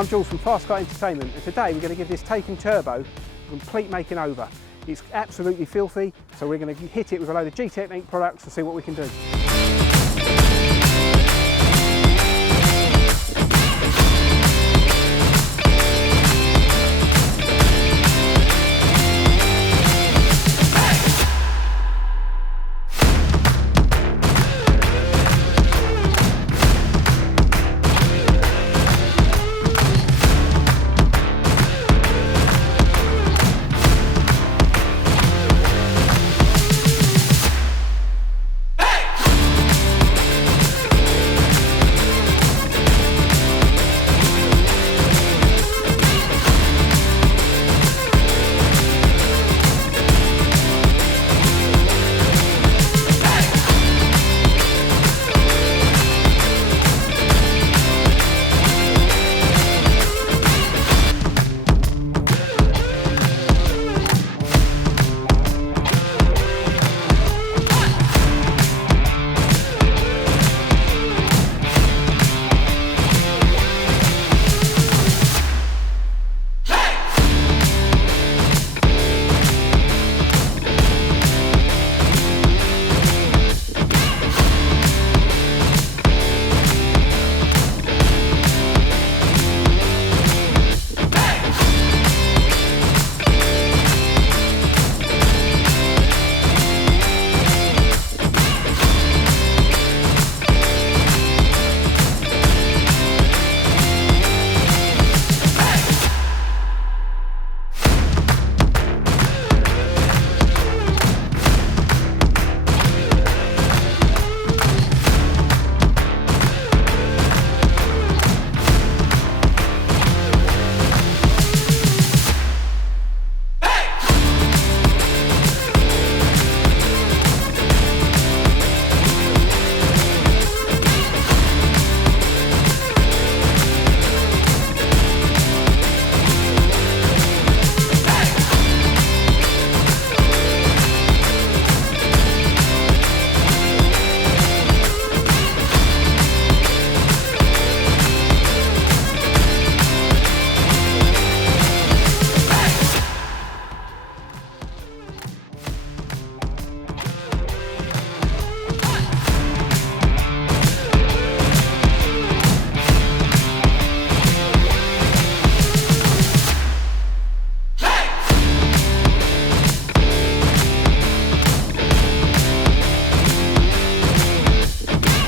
I'm Jules from Entertainment, and today we're going to give this Taken Turbo a complete making over. It's absolutely filthy, so we're going to hit it with a load of Gtechniq products to see what we can do.